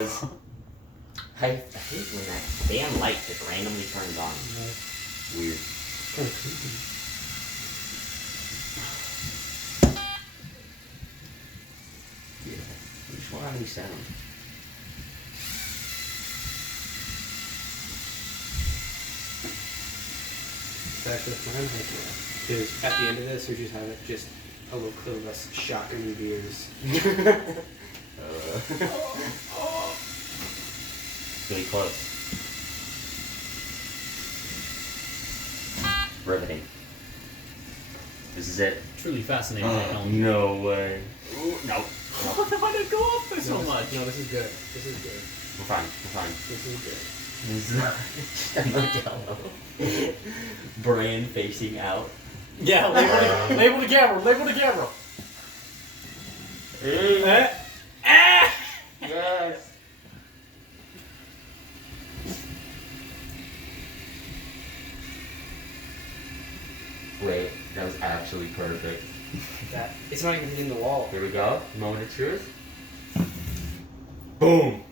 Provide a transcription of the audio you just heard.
I hate when that fan light just randomly turns on. Weird. Kind of creepy. Yeah. I just want any sound. It's actually fun. Because at the end of this, we just have it just a little clip of us shotgunning beers. Really close. Riveting. This is it. Truly fascinating. No way. Ooh, no. Why did it go up there so much? No, this is good. This is good. We're fine. We're fine. This is good. This is not Modelo. Brain facing out. Yeah, label the camera. Label the camera. Yes. Wait, that was actually perfect. It's not even hitting the wall. Here we go. Moment of truth. Boom.